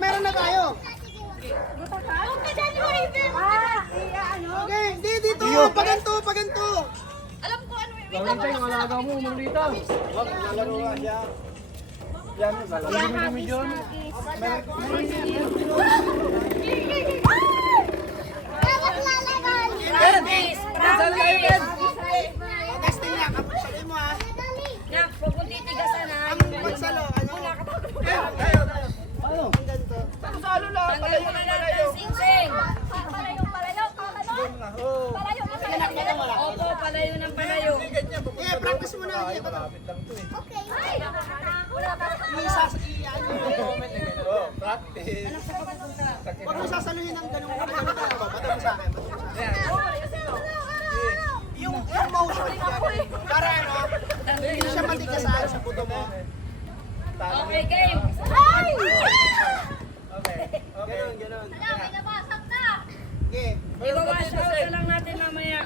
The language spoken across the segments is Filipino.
Meron na tayo. Okay, hindi dito. Paganto. alam ko ano yung Gawin tayo, ang alaga mo, Manolita. Wag, nalaro nga siya. Yan, Dumi-dumi dyan. Testing lang. Sabi mo ha. Nak, huwag mong titigasan ha. Pagsalo. Ano? salo lang. Tanggal mo na lahat ng singsing. Palayo. Opo, palayo ng palayo. Practice mo na. Malapit lang to eh. Practice. Huwag mo sasaluhin ng ganung ganito. Bato mo sa akin. Yung motion para ano, hindi siya matigasan sa buto mo. Okay, game. Ganun. Okay. Iwawash out na lang natin mamaya.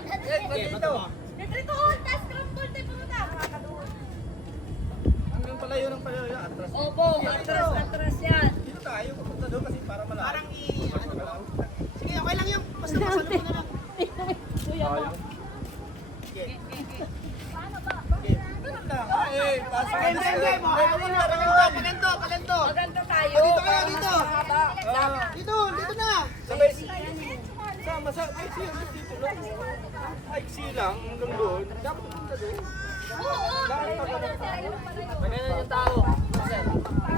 Hanggang palayo ng palayo. Atras. Opo, atras yan. Dito tayo, pupunta doon kasi para malapit. Parang sige, okay lang yung basta masalo mo na lang. Ganun lang. Ay, pasok. Game. Paganto. Maganda tayo. Dito kayo, dito. Haba. Dito na. Sabay. Sama sa ay siya dito lang. Ay silang hanggang doon. Dapat pupunta doon. Ganyan yung tao.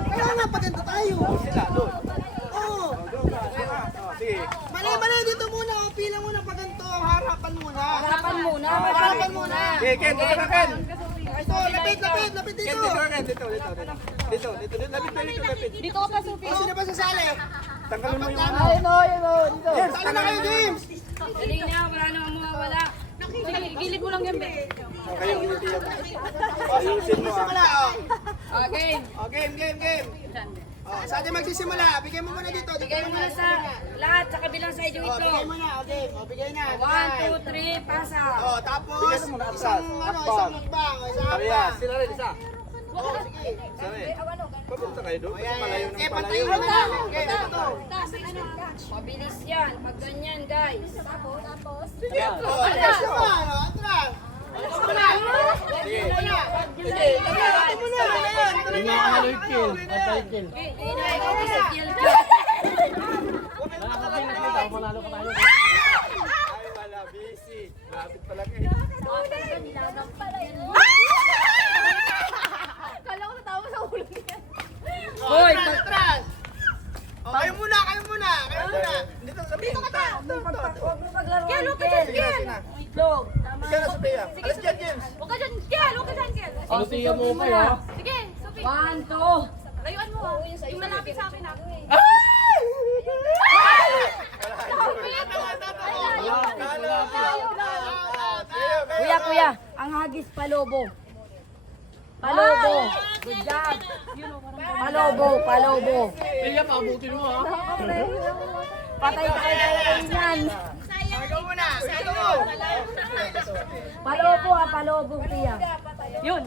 Kaya nga, paganto tayo. Sila doon. Oo. Doon ka. Sige. Mali, dito muna. O, pila muna paganto. Harapan muna. Harapan muna. Harapan muna. Okay, Ken, dito ka Ken. Ito, lapit Ken, dito. dito ka Ken. Dito. Lapit. Dito ka pa, Sophie. Sino ba sasali? Tanggalin mo yung Ayun o, dito. Sali na kayo, James. Dali na, wala namang mawawala. Gilid mo lang yan, be. kayong hindi yan. Ayusin mo Simula, ah. Okay. O, game. O, saan tayo magsisimula? Bigay mo muna dito. Bigay mo na sa lahat, sa kabilang side yung O, ito. bigay mo na. O, game. O, bigay na. 1, 2, 3, pasa. O, tapos, Bigyan mo muna isang atras. mukbang. O, isang Kaya, mukbang. sila rin isa. O, sige. Isa rin. Papunta kayo doon. O, yan. Palayo ng Pantay palayo. mo na. Okay, ito. Mabilis yan. Pag ganyan, guys. O, atras naman. O, atras. Atras mo na. Sige. Sige, atras mo na. Ayan, tuloy Hindi na. ako kill. Anti-kill. Hindi na ikaw sa kill ka. Nakakatingin ko daw, manalo ka tayo. Ay, wala. Busy. Lapit pala kayo. Hoy, Atras. O, kayo muna. Dito sa dito ka ta. huwag mo paglaruan, Kel. Itlog. Ikaw na Sophia. Alas dyan, James. Huwag ka dyan, Kel! Huwag ka dyan, Kel! Sinusiya mo pa ha. Sige, Sophie! 1, 2. Layuan mo! Yung malapit sa akin ako eh. Kuya, ang hagis palobo. Good job. Palobo. Kaya pabutin mo ha. Patay tayo yan. Ikaw muna. Palobo, Tia. Yun!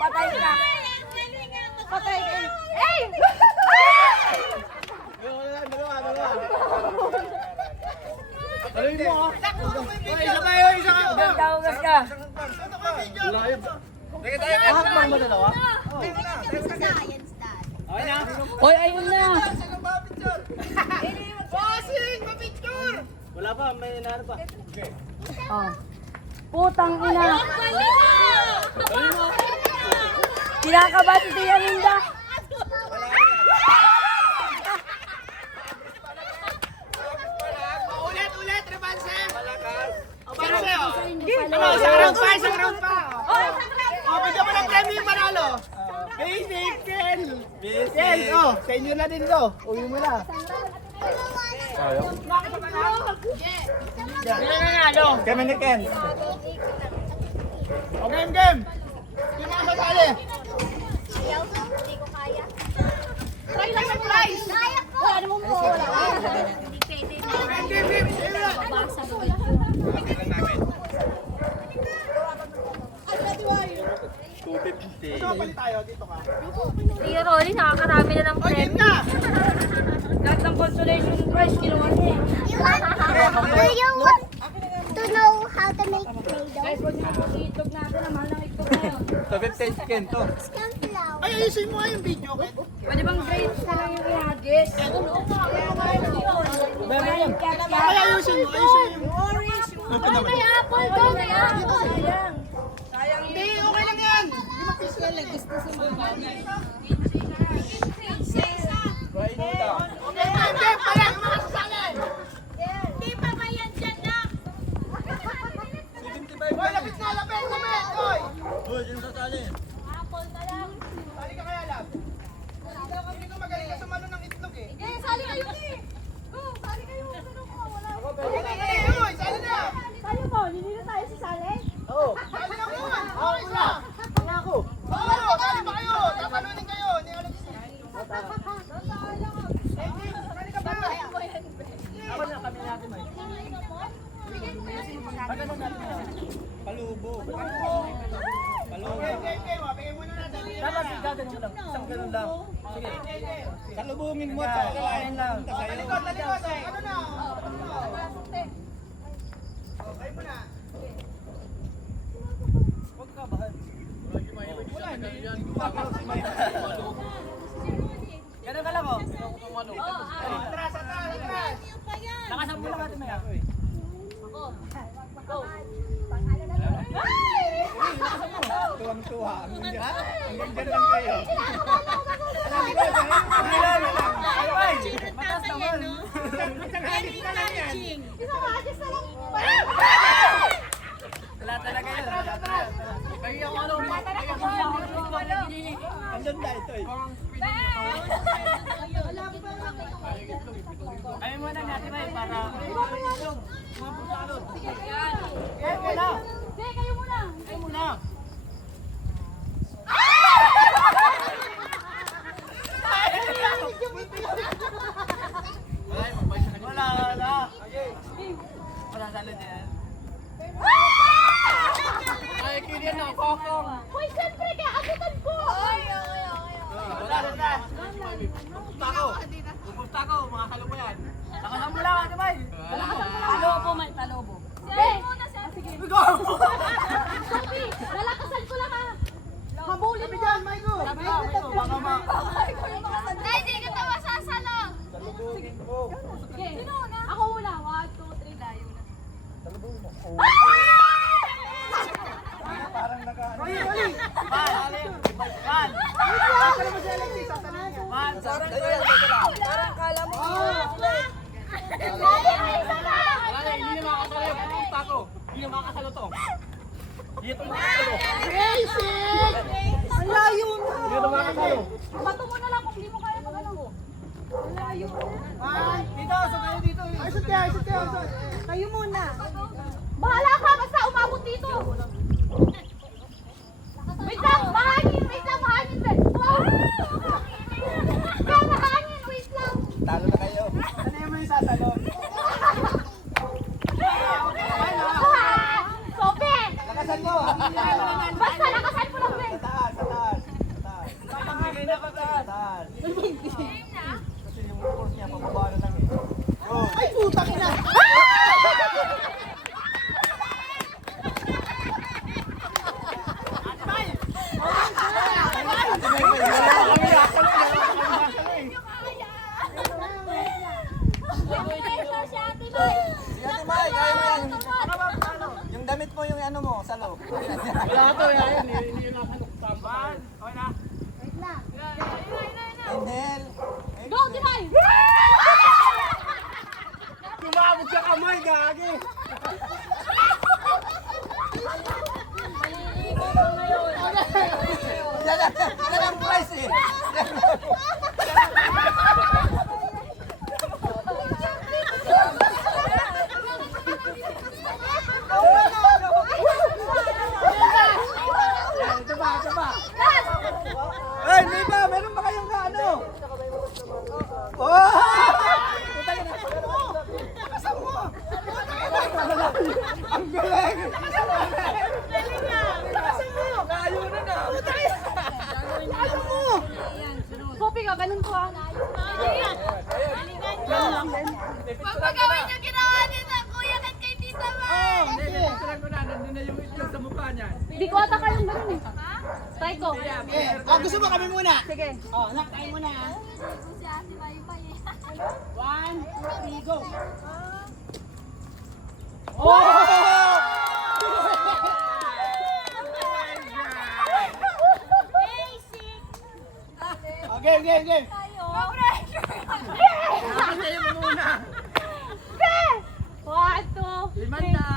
Patay ka. Patay ka! Ay! Alin mo ha. Hugas ka. Layo. Teka tayo. Hakbang ba dalawa? Hoy, ayun na. Bossing, mapicture. Wala pa, may nahanap pa. Oh. Putang ina. Kinakaba si Tia Linda. Ulit, revanse. Malakas. Isang round pa. O, bigyan mo ng premyo yung manalo. Basic, Ken. Ken, sa inyo na din to. Uwi mo na. Sino nanalo? Kami ni Ken. O, game. Sino ang sasali? Try lang sa prize! Ano mo mo? Game. Sino na? Tingnan namin. Gusto mo palit tayo? Dito ka. Tio Rolly, nakakarami na ng O, game friend. na! Lahat ng consolation prize, kinuha niya. Do you want to know how to make Play-Doh? Guys, huwag niyo po itlog natin. Ang mahal ng itlog ngayon. So 15 chicken to. Sunflower. Ay, ayusin mo nga yung video, Ken. Pwede bang grades na lang yung ihagis? Ay, ayusin mo, ayusin mo. May apple daw, may apple. Hindi, okay lang yan. Right now. Okay, hindi, pala, mga sasali. Di pa ba yan dyan na? Hoy, lapit na, lapit, lapit, hoy. Uy, sino sasali? Apple na lang. Sali ka kaya, lab. Hindi ko magaling ka sumalo ng itlog eh. Eh, sali kayo eh. Go, sali kayo. Ano ko, wala. Hey, hoy, sali na. Sali mo, hindi na tayo si Sali? Oo. Sali na mo. Okay na. Wala ako. Oo, sali pa kayo. Tatalunin kayo. Ni Alex. Sali ka ba? Ako na kami natin may. Magkano natin yan? Palubo. Okay, okay, okay. Bigyan muna natin. Dapat gagawin mo lang. Isang ganun lang. Sige. Salubungin mo at kakain lang. Talikod, talikod. Ano na? Okay mo na. Huwag ka bahan. Wala, hindi yan. Ganun ka lang oh. Atras, atras, atras. Nakasan mo lang natin may ako eh. Tuwang-tuwa. Hanggang dyan lang kayo. Matas naman. Wala talaga yun. Kaya yung ano, andyan na ito eh. Kaya muna natin ay para... Eh, wala. Kayo muna. Kayo muna. Wala, wala. Wala salad yan. Ay, kiniyan na, kokong. Uy, siyempre, kaya abutan ko. Wala, wala. Pupunta ako. Pupunta ako, mga kalupo yan. Nakasan mo lang, Ate May. Talobo man, talobo. Sige. Sige. Sophie, lalakasan ko lang ha. Habulin mo. Diyan, Maiko. Baka ma... Ay, di ka tawa sasalo. Salubungin mo. Sige. Ako muna. 1, 2, 3, layo na. Salubungin mo. Ah! Parang naka... Oli, oli. Man! Sasali mo si Alexis, sasali niya. Man! Parang kala mo. Wala, hindi na makakasalo yung pupunta ko. Hindi na makakasalo to. Dito makakasalo. Ang layo na. Dito makakasalo. Bato mo na lang kung di mo kaya mag ano. Ang layo na. Dito, so kayo dito. Ay, sut kayo, sut kayo. Kayo muna. Bahala ka, basta umabot dito. Wait lang, mahangin, wait lang, mahangin. Kaya mahangin, wait lang. Talo na kayo. Ano yung may sasalon? Sobe! Lakasan mo. Basta lakasan mo lang, Ben. Sa taas, sa taas. Sa taas. Pagkakagay na pataas. Sa taas. Kasi yung course niya, pababa na lang eh. Oh. Ay, putang ina. Sige, Ate May, kaya mo yan. Yung damit mo, yung ano mo, salo. Wala to, yan. Hindi yung nasa tamban. Okay na. Inhale. Go, Dimay! Tumabog sa kamay, gagi. Yan ang price eh. Ito ba, ito ba? Ay, hindi ba? Meron ba kayong ano? Oh! Ang galing! Kayo na! Di ko ata kayong ganun eh. Try ko. Okay. Oh, gusto mo kami muna? Sige. Oh, anak, tayo muna. Si Ate Maybay eh. 1, 2, 3, go. Oh! Okay, game, game. One, two, three.